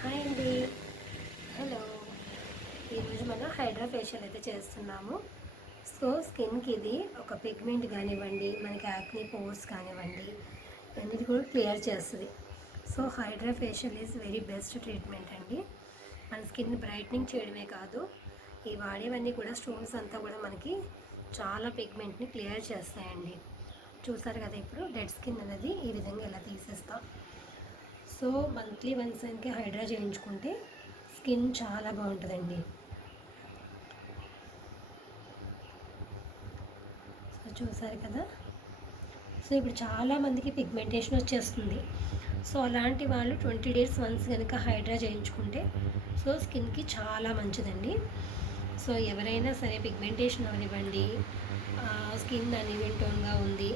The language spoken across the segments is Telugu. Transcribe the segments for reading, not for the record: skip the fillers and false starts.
హాయ్ అండి. హలో. ఈరోజు మనం హైడ్రా ఫేషియల్ అయితే చేస్తున్నాము. సో స్కిన్కి ఇది ఒక పిగ్మెంట్ కానివ్వండి, మనకి యాక్నీ పోర్స్ కానివ్వండి, అన్నిటి కూడా క్లియర్ చేస్తుంది. So hydra facial is very best treatment అండి. మన స్కిన్ బ్రైట్నింగ్ చేయడమే కాదు, ఈ వాడేవన్నీ కూడా స్టోన్స్ అంతా కూడా మనకి చాలా పిగ్మెంట్ని క్లియర్ చేస్తాయండి. చూసారు కదా, ఇప్పుడు డెడ్ స్కిన్ అనేది ఈ విధంగా ఎలా తీసేస్తాం. సో మంత్లీ వన్స్ అయితే హైడ్రా చేయించుకుంటే స్కిన్ చాలా బాగుంటుందండి. సో చూసారు కదా. సో ఇప్పుడు చాలామందికి పిగ్మెంటేషన్ వచ్చేస్తుంది. సో అలాంటి వాళ్ళు 20 days వన్స్ కనుక హైడ్రా చేయించుకుంటే సో స్కిన్కి చాలా మంచిదండి. సో ఎవరైనా సరే పిగ్మెంటేషన్ అవనివ్వండి, స్కిన్ అన్ఈవెన్ టోన్గా ఉంది,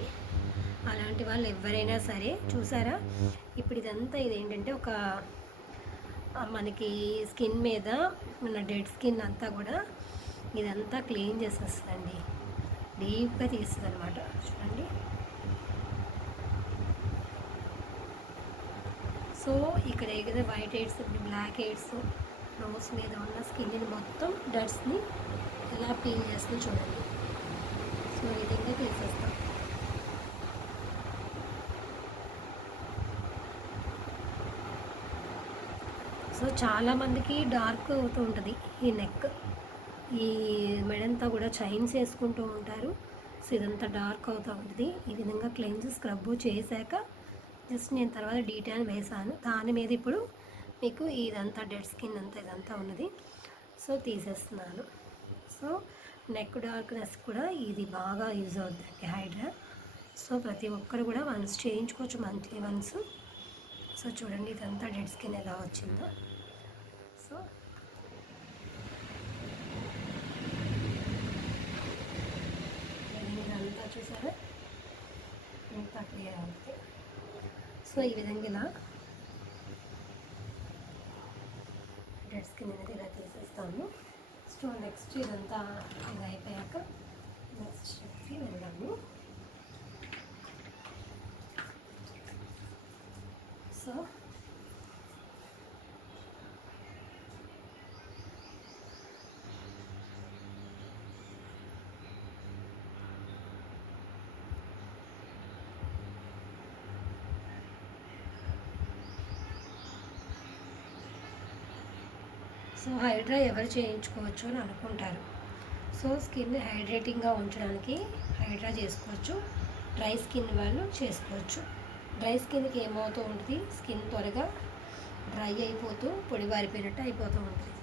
అలాంటి వాళ్ళు ఎవరైనా సరే చూసారా, ఇప్పుడు ఇదంతా ఇదేంటంటే ఒక మనకి స్కిన్ మీద ఉన్న డెడ్ స్కిన్ అంతా కూడా ఇదంతా క్లీన్ చేసేస్తుందండి, డీప్గా తీస్తుంది అనమాట. చూడండి. సో ఇక్కడ ఏదైతే white heads, black heads, nose మీద ఉన్న స్కిన్ని మొత్తం డస్ట్ని ఎలా క్లీన్ చేస్తుందో చూడండి. సో ఈ విధంగా తీసేస్తాం. సో చాలామందికి డార్క్ అవుతూ ఉంటుంది ఈ నెక్, ఈ మెడంతా కూడా చైన్స్ వేసుకుంటూ ఉంటారు. సో ఇదంతా డార్క్ అవుతూ ఉంటుంది. ఈ విధంగా క్లెన్స్ స్క్రబ్ చేశాక జస్ట్ నేను తర్వాత డీటాన్ వేసాను, దాని మీద ఇప్పుడు మీకు ఇదంతా డెడ్ స్కిన్ అంతా ఇదంతా ఉన్నది సో తీసేస్తున్నాను. సో నెక్ డార్క్నెస్ కూడా ఇది బాగా యూజ్ అవుతుందండి హైడ్రా. సో ప్రతి ఒక్కరు కూడా వన్స్ చేయించుకోవచ్చు, మంత్లీ వన్స్. సో చూడండి ఇదంతా డెడ్ స్కిన్ ఎలా వచ్చిందో. సో ఇదంతా చూసారా ఎంత క్లియర్ అవుతుంది. సో ఈ విధంగా ఇలా డెడ్ స్కిన్ అనేది ఇలా తీసేస్తాము. సో నెక్స్ట్ ఇదంతా ఇది అయిపోయాక నెక్స్ట్ స్టెప్కి వెళ్దాము. సో సో హైడ్రా ఎవరు చేయించుకోవచ్చు అని అనుకుంటారు. సో స్కిన్ హైడ్రేటింగ్గా ఉంచడానికి హైడ్రా చేసుకోవచ్చు, డ్రై స్కిన్ వాళ్ళు చేసుకోవచ్చు. డ్రై స్కిన్కి ఏమవుతూ ఉంటుంది, స్కిన్ త్వరగా డ్రై అయిపోతూ పొడిబారిపోయినట్టు అయిపోతూ ఉంటుంది.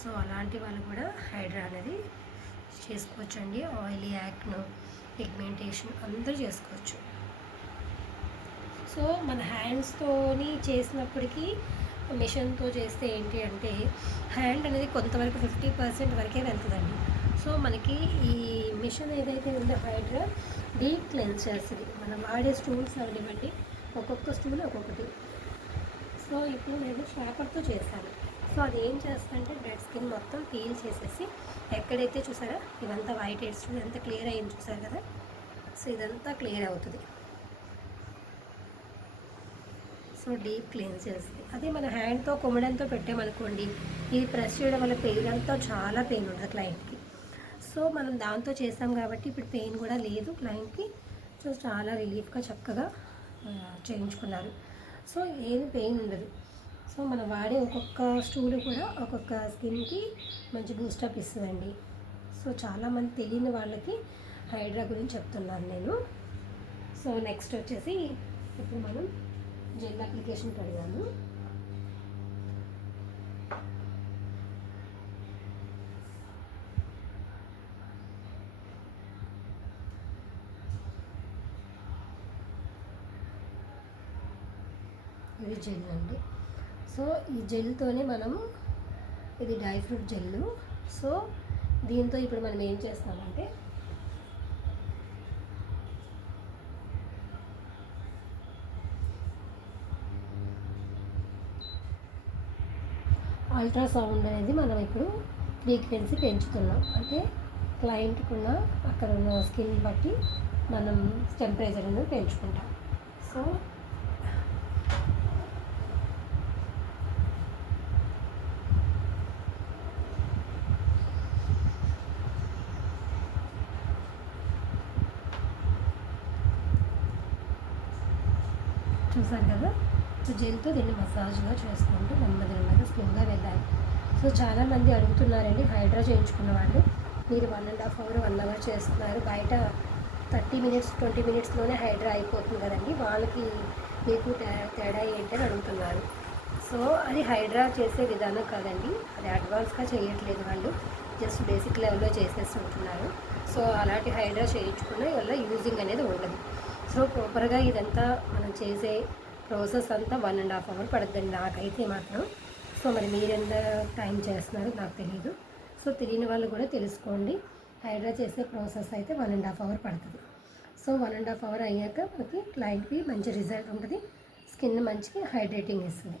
సో అలాంటి వాళ్ళు కూడా హైడ్రా అనేది చేసుకోవచ్చు అండి. ఆయిలీ యాక్నో, పిగ్మెంటేషన్ అందరూ చేసుకోవచ్చు. సో మన హ్యాండ్స్తోని చేసినప్పటికీ మిషన్తో చేస్తే ఏంటి అంటే హ్యాండ్ అనేది కొంతవరకు 50% వరకే వెళ్తుందండి. సో మనకి ఈ మిషన్ ఏదైతే ఉందో హైడ్రా డీప్ క్లెన్స్ చేస్తుంది. మనం వాడే స్టూల్స్ అవనివ్వండి, ఒక్కొక్క స్టూల్ ఒక్కొక్కటి. సో ఇప్పుడు నేను షాపర్తో చేశాను. సో అది ఏం చేస్తుందంటే డెడ్ స్కిన్ మొత్తం పీల్ చేసేసి ఎక్కడైతే చూసారా ఇదంతా వైట్ హెడ్స్ ఇదంతా క్లియర్ అయ్యింది చూసారు కదా. సో ఇదంతా క్లియర్ అవుతుంది. సో డీప్ క్లీన్ చేస్తుంది. అదే మన హ్యాండ్తో కొమ్మడంతో పెట్టామనుకోండి, ఇది ప్రెస్ చేయడం వల్ల పెయిన్ అంతా చాలా పెయిన్ ఉంటుంది క్లయింట్కి. సో మనం దాంతో చేస్తాం కాబట్టి ఇప్పుడు పెయిన్ కూడా లేదు క్లయింట్కి. సో చాలా రిలీఫ్గా చక్కగా చేయించుకున్నారు. సో ఏది పెయిన్ ఉండదు. సో మనం వాడే ఒక్కొక్క స్టూల్ కూడా ఒక్కొక్క స్కిన్కి మంచి బూస్టప్ ఇస్తుందండి. సో చాలామంది తెలియని వాళ్ళకి హైడ్రా గురించి చెప్తున్నాను నేను. సో నెక్స్ట్ వచ్చేసి ఇప్పుడు మనం జెల్ అప్లికేషన్ కడిగాను. ఇది జెల్ అండి. సో ఈ జెల్తోనే మనము, ఇది డ్రై ఫ్రూట్ జెల్లు. సో దీంతో ఇప్పుడు మనం ఏం చేస్తామంటే అల్ట్రాసౌండ్ అనేది మనం ఇప్పుడు ఫ్రీక్వెన్సీ పెంచుతున్నాం. అంటే క్లయింట్కి ఉన్న అక్కడ ఉన్న స్కిన్ బట్టి మనం టెంపరేచర్ అనేది పెంచుకుంటాం. సో చూసారు కదా. సో జెల్తో దీన్ని మసాజ్గా చేసుకుంటూ నెమ్మదిగా స్లోగా వెళ్ళాలి. సో చాలామంది అడుగుతున్నారండి హైడ్రా చేయించుకున్న వాళ్ళు, మీరు 1.5 అవర్ 1 అవర్ చేస్తున్నారు, బయట 30 మినిట్స్ 20 మినిట్స్లోనే హైడ్రా అయిపోతుంది కదండి, వాళ్ళకి మీకు తేడా ఏంటని అడుగుతున్నారు. సో అది హైడ్రా చేసే విధానం కాదండి, అది అడ్వాన్స్గా చేయట్లేదు వాళ్ళు, జస్ట్ బేసిక్ లెవెల్లో చేసేస్తుంటున్నారు. సో అలాంటి హైడ్రా చేయించుకున్న వల్ల యూజింగ్ అనేది ఉండదు. సో ప్రాపర్గా ఇదంతా మనం చేసే ప్రాసెస్ అంతా 1.5 అవర్ పడుతుందండి నాకైతే మాత్రం. సో మరి మీరు ఎంత టైం చేస్తున్నారో నాకు తెలియదు. సో తెలియని వాళ్ళు కూడా తెలుసుకోండి, హైడ్రా చేసే ప్రాసెస్ అయితే 1.5 అవర్ పడుతుంది. సో 1.5 అవర్ అయ్యాక మనకి క్లయింట్కి మంచి రిజల్ట్ ఉంటుంది, స్కిన్ మంచిగా హైడ్రేటింగ్ ఇస్తుంది.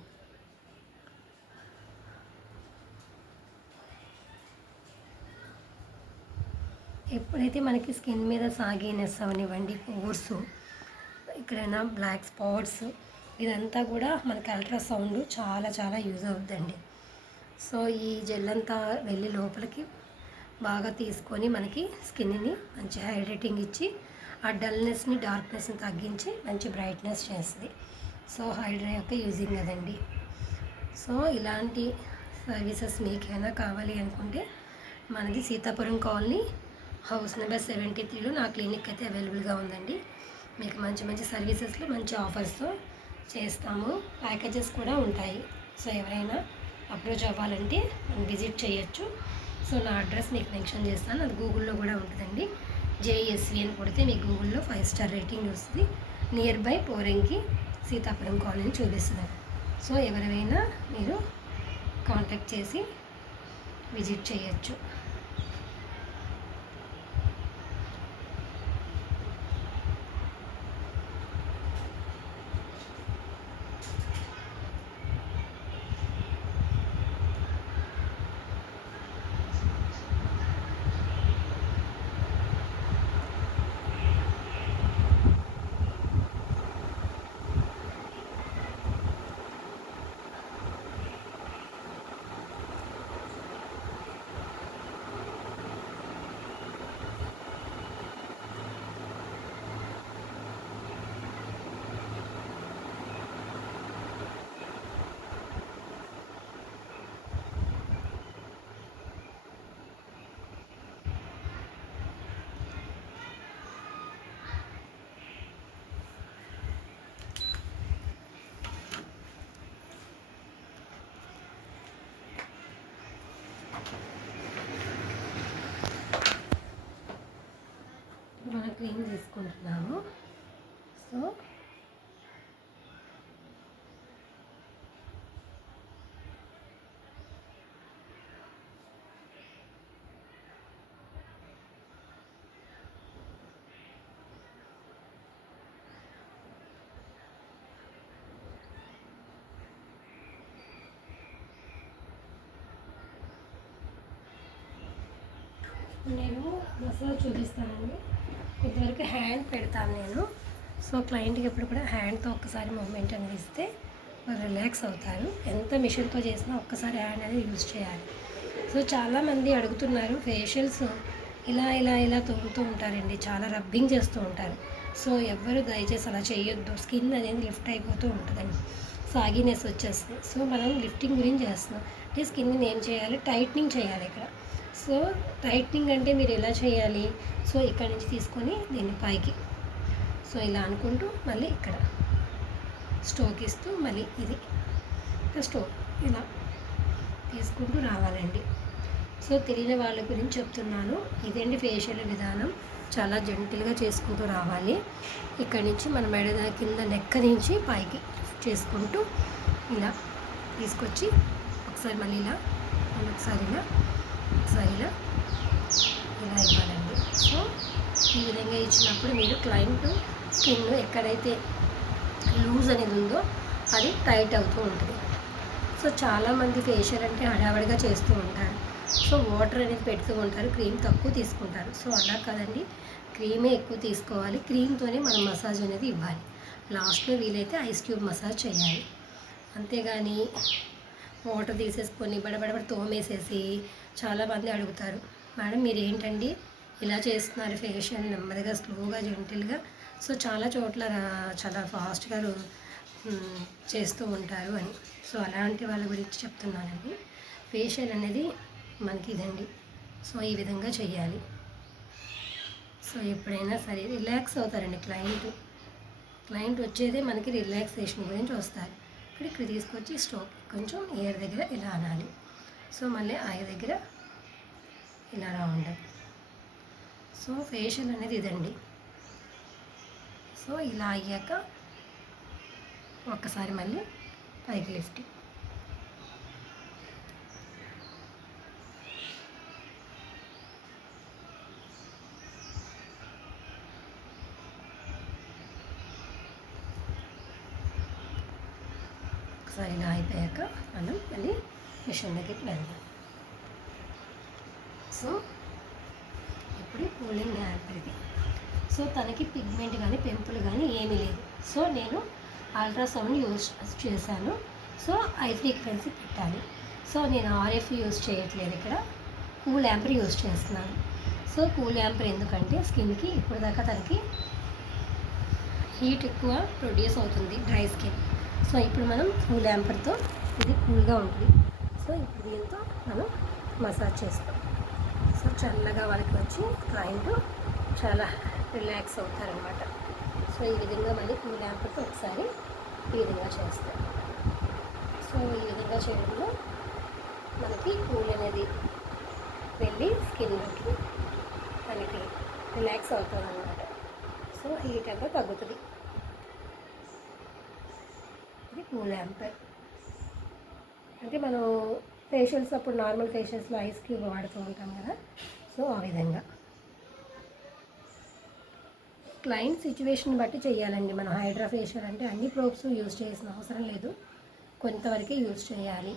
ఎప్పుడైతే మనకి స్కిన్ మీద సాగినెస్ అవనివ్వండి, పోర్స్, ఎక్కడైనా బ్లాక్ స్పాట్స్, ఇదంతా కూడా మనకి అల్ట్రాసౌండ్ చాలా చాలా యూజ్ అవుతుందండి. సో ఈ జెల్ అంతా వెళ్ళి లోపలికి బాగా తీసుకొని మనకి స్కిన్ని మంచి హైడ్రేటింగ్ ఇచ్చి ఆ డల్నెస్ని డార్క్నెస్ని తగ్గించి మంచి బ్రైట్నెస్ చేస్తుంది. సో హైడ్రా యొక్క యూజింగ్ అదండి. సో ఇలాంటి సర్వీసెస్ మీకైనా కావాలి అనుకుంటే మనది సీతాపురం కాలనీ హౌస్ నెంబర్ 73లో నా క్లినిక్ అయితే అవైలబుల్గా ఉందండి. మీకు మంచి మంచి సర్వీసెస్లో మంచి ఆఫర్స్తో చేస్తాము, ప్యాకేజెస్ కూడా ఉంటాయి. సో ఎవరైనా అప్రోచ్ అవ్వాలంటే మనం విజిట్ చేయొచ్చు. సో నా అడ్రస్ మీకు మెన్షన్ చేస్తాను, అది గూగుల్లో కూడా ఉంటుందండి. జేఎస్వి అని కొడితే మీకు గూగుల్లో 5 స్టార్ రేటింగ్ వస్తుంది. Near by Poranki Seethapuram colony చూపిస్తుంది. సో ఎవరైనా మీరు కాంటాక్ట్ చేసి విజిట్ చేయొచ్చు. మనం క్లీన్ చేసుకుంటున్నాము. సో నేను మసాజ్ చూపిస్తానండి. కొంతవరకు హ్యాండ్ పెడతాను నేను. సో క్లయింట్కి ఎప్పుడు కూడా హ్యాండ్తో ఒక్కసారి మూమెంట్ అనేది ఇస్తే వాళ్ళు రిలాక్స్ అవుతారు. ఎంత మిషన్తో చేసినా ఒక్కసారి హ్యాండ్ అనేది యూజ్ చేయాలి. సో చాలామంది అడుగుతున్నారు, ఫేషియల్స్ ఇలా ఇలా ఇలా తోముతూ ఉంటారండి, చాలా రబ్బింగ్ చేస్తూ ఉంటారు. సో ఎవ్వరు దయచేసి అలా చేయొద్దు, స్కిన్ అనేది లిఫ్ట్ అయిపోతూ ఉంటుందండి, సాగినెస్ వచ్చేస్తుంది. సో మనం లిఫ్టింగ్ గురించి చేస్తున్నాం అంటే స్కిన్ని ఏం చేయాలి, టైట్నింగ్ చేయాలి ఇక్కడ. సో టైట్నింగ్ అంటే మీరు ఎలా చేయాలి, సో ఇక్కడ నుంచి తీసుకొని దీన్ని పైకి, సో ఇలా అనుకుంటూ మళ్ళీ ఇక్కడ స్ట్రోక్ ఇస్తూ మళ్ళీ ఇది స్ట్రోక్ ఇలా తీసుకుంటూ రావాలండి. సో తెలియని వాళ్ళ గురించి చెప్తున్నాను, ఇదండి ఫేషియల్ విధానం. చాలా జెంటిల్గా చేసుకుంటూ రావాలి. ఇక్కడి నుంచి మన మెడ కింద నెక్క నుంచి పైకి చేసుకుంటూ ఇలా తీసుకొచ్చి ఒకసారి మళ్ళీ ఇలా, ఒకసారి ఇలా, ఒకసారి ఇలా ఇలా ఇవ్వాలండి. సో ఈ విధంగా ఇచ్చినప్పుడు మీరు క్లయింట్ స్కిన్ ఎక్కడైతే లూజ్ అనేది ఉందో అది టైట్ అవుతూ ఉంటుంది. సో చాలామంది ఫేషియల్ అంటే హడావడిగా చేస్తూ ఉంటారు. సో వాటర్ అనేది పెడుతూ ఉంటారు, క్రీమ్ తక్కువ తీసుకుంటారు. సో అలా కాదండి, క్రీమే ఎక్కువ తీసుకోవాలి, క్రీమ్తోనే మనం మసాజ్ అనేది ఇవ్వాలి. లాస్ట్లో వీలైతే ఐస్ క్యూబ్ మసాజ్ చేయాలి. అంతేగాని వాటర్ తీసేసుకొని బడబడబడి తోమేసేసి చాలామంది అడుగుతారు, మేడం మీరు ఏంటండి ఇలా చేస్తున్నారు ఫేషియల్, నెమ్మదిగా స్లోగా జెంటిల్గా. సో చాలా చోట్ల చాలా ఫాస్ట్గా చేస్తూ ఉంటారు అని. సో అలాంటి వాళ్ళ గురించి చెప్తున్నానండి. ఫేషియల్ అనేది మనకి ఇదండి. సో ఈ విధంగా చేయాలి. సో ఎప్పుడైనా సరే రిలాక్స్ అవుతారండి క్లయింట్ వచ్చేదే మనకి రిలాక్సేషన్ గురించి వస్తారు. ఇక్కడ తీసుకొచ్చి స్ట్రోక్ కొంచెం ఎయిర్ దగ్గర ఇలా అనాలి. సో మళ్ళీ ఐ దగ్గర ఇలా ఉండాలి. సో ఫేషియల్ అనేది ఇదండి. సో ఇలా అయ్యాక ఒక్కసారి మళ్ళీ పైకి లిఫ్ట్. ఒకసారి ఇలా అయిపోయాక మనం మళ్ళీ మిషన్ దగ్గరికి వెళ్దాం. సో ఇప్పుడు కూలింగ్ యాంపర్ ఇది. సో తనకి పిగ్మెంట్ కానీ పింపుల్ కానీ ఏమీ లేదు. సో నేను అల్ట్రాసౌండ్ యూజ్ చేశాను. సో ఐ ఫ్రీక్వెన్సీ పెట్టాలి. సో నేను ఆర్ఎఫ్ యూజ్ చేయట్లేదు, ఇక్కడ కూల్ యాంపర్ యూజ్ చేస్తున్నాను. సో కూల్ యాంపర్ ఎందుకంటే స్కిన్కి ఇప్పుడు దాకా తనకి హీట్ ఎక్కువ ప్రొడ్యూస్ అవుతుంది డ్రై స్కిన్. సో ఇప్పుడు మనం కూల్ యాంపర్తో ఇది కూల్గా ఉంటుంది. సో ఇప్పుడు దీంతో మనం మసాజ్ చేస్తాం. సో చల్లగా వాళ్ళకి వచ్చి క్లయింట్ చాలా రిలాక్స్ అవుతారనమాట. సో ఈ విధంగా మళ్ళీ కూల్ యాంపర్తో ఒకసారి ఈ విధంగా చేస్తాం. సో ఈ విధంగా చేయడంలో మనకి కూల్ అనేది వెళ్ళి స్కిన్లోకి మనకి రిలాక్స్ అవుతుంది అనమాట. సో హీట్ అంతా తగ్గుతుంది. ఇది కూల్ యాంపర్ అంటే మనం ఫేషియల్స్ అప్పుడు నార్మల్ ఫేషియల్స్లో ఐస్ క్యూబ్ వాడుతూ ఉంటాం కదా. సో ఆ విధంగా క్లయింట్ సిచ్యువేషన్ బట్టి చేయాలండి. మనం హైడ్రా ఫేషియల్ అంటే అన్ని ప్రోబ్స్ యూజ్ చేయాల్సిన అవసరం లేదు, కొంతవరకే యూజ్ చేయాలి.